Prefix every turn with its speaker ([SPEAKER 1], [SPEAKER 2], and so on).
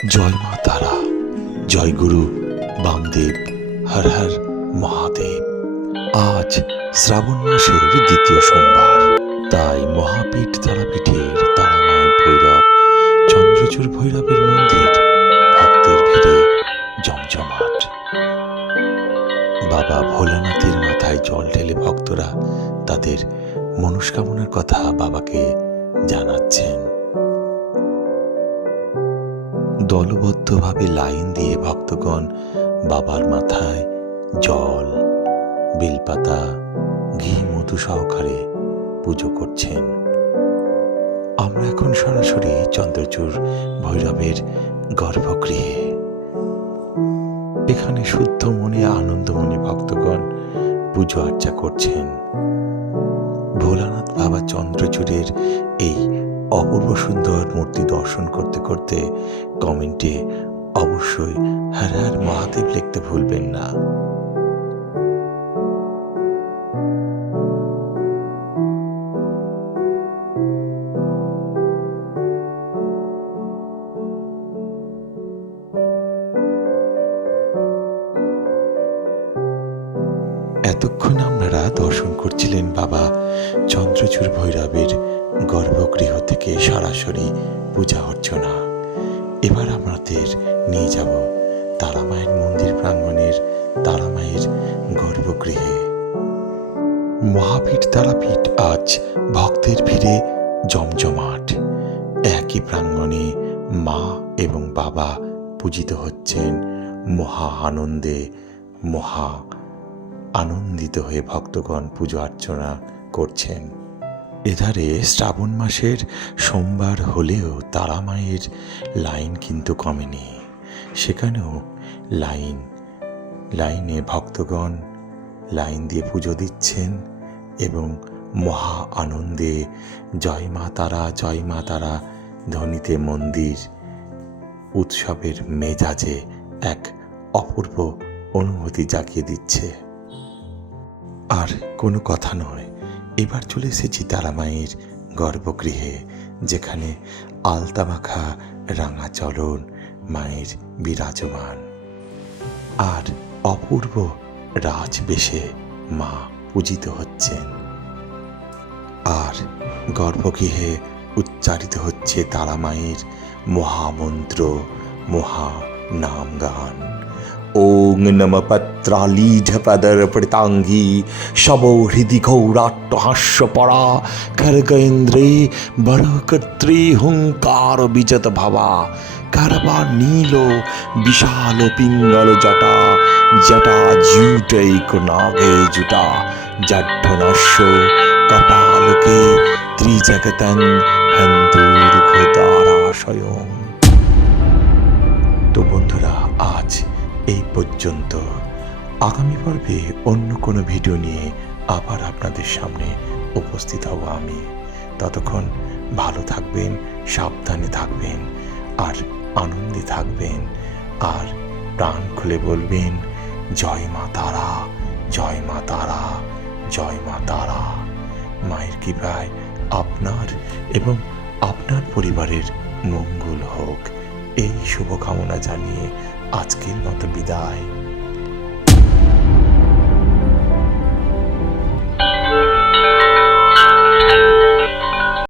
[SPEAKER 1] জয় মা তারা, জয় গুরু বামদেব, হর হর মহাদেব। আজ শ্রাবণ মাসের দ্বিতীয় সোমবার, তাই মহাপীঠ তারাপীঠের তারামায়ের ভৈরব, চন্দ্রচূড় ভৈরবের মন্দির, ভক্তের ভিড়ে জমজমাট। বাবা ভোলানাথের মাথায় জল ঢেলে ভক্তরা তাদের মনস্কামনার কথা বাবাকে জানাচ্ছেন। দলবদ্ধভাবে লাইন দিয়ে ভক্তগণ বাবার মাথায় জল, বেলপাতা, ঘি, মধু সহকারে পুজো করছেন। আমরা এখন সরাসরি চন্দ্রচূড় ভৈরবের গর্ভগৃহে। এখানে শুদ্ধ মনে, আনন্দ মনে ভক্তগণ পুজো আর্চা করছেন। ভোলানাথ বাবা চন্দ্রচূড়ের এই অপূর্ব সুন্দর মূর্তি দর্শন করতে করতে কমেন্টে অবশ্যই হর হর মহাদেব লিখতে ভুলবেন না। এতক্ষণ আপনারা দর্শন করছিলেন বাবা চন্দ্রচূড় ভৈরবের গর্ভগৃহ থেকে সরাসরি পূজা অর্চনা। এবার আমাদের নিয়ে যাব তারামায়ের মন্দির প্রাঙ্গণের তারামায়ের গর্ভগৃহে। মহাপীঠ তারাপীঠ আজ ভক্তের ভিড়ে জমজমাট। একই প্রাঙ্গণে মা এবং বাবা পূজিত হচ্ছেন মহা আনন্দে, মহা আনন্দিত হয়ে ভক্তগণ পুজো অর্চনা করছেন। এধারে শ্রাবণ মাসের সোমবার হলেও তারা মায়ের লাইন কিন্তু কমেনি। সেখানেও লাইন, লাইনে ভক্তগণ লাইন দিয়ে পুজো দিচ্ছেন এবং মহা আনন্দে জয় মা তারা, জয় মা তারা ধ্বনিতে মন্দির উৎসবের মেজাজে এক অপূর্ব অনুভূতি জাগিয়ে দিচ্ছে। আর কোনো কথা নয়। এবার চলে এসেছি তারামায়ের গর্ভগৃহে, যেখানে আলতা মাখা রাঙা চলন মায়ের বিরাজমান। আর অপূর্ব রাজবেশে মা পূজিত হচ্ছেন। আর গর্ভগৃহে উচ্চারিত হচ্ছে তারামায়ের মহামন্ত্র মহা নাম গান ওং নম পত্রালীঢপদর প্রতাঙ্গী শব হৃদি ঘৌরাট্টহাস্য পরা খর্গেন্দ্রে বড়কর্ত্রী হুঙ্কার বিজত ভাবা কারবা নীল বিশাল পিঙ্গল জটা জটা জুটৈক নাগে জুটা জড্ডনস্য কপালকে ত্রিজগতং হন্দুর্ঘতারাশয়ং পর্যন্ত আগামী পর্বে অন্য কোনো ভিডিও নিয়ে আবার আপনাদের সামনে উপস্থিত হব আমি। ততক্ষণ ভালো থাকবেন, সাবধানে থাকবেন আর আনন্দে থাকবেন আর প্রাণ খুলে বলবেন, জয় মা তারা, জয় মা তারা, জয় মা তারা। মায়ের কৃপায় আপনার এবং আপনার পরিবারের মঙ্গল হোক। এই শুভকামনা জানিয়ে আজকের মতো বিদায়।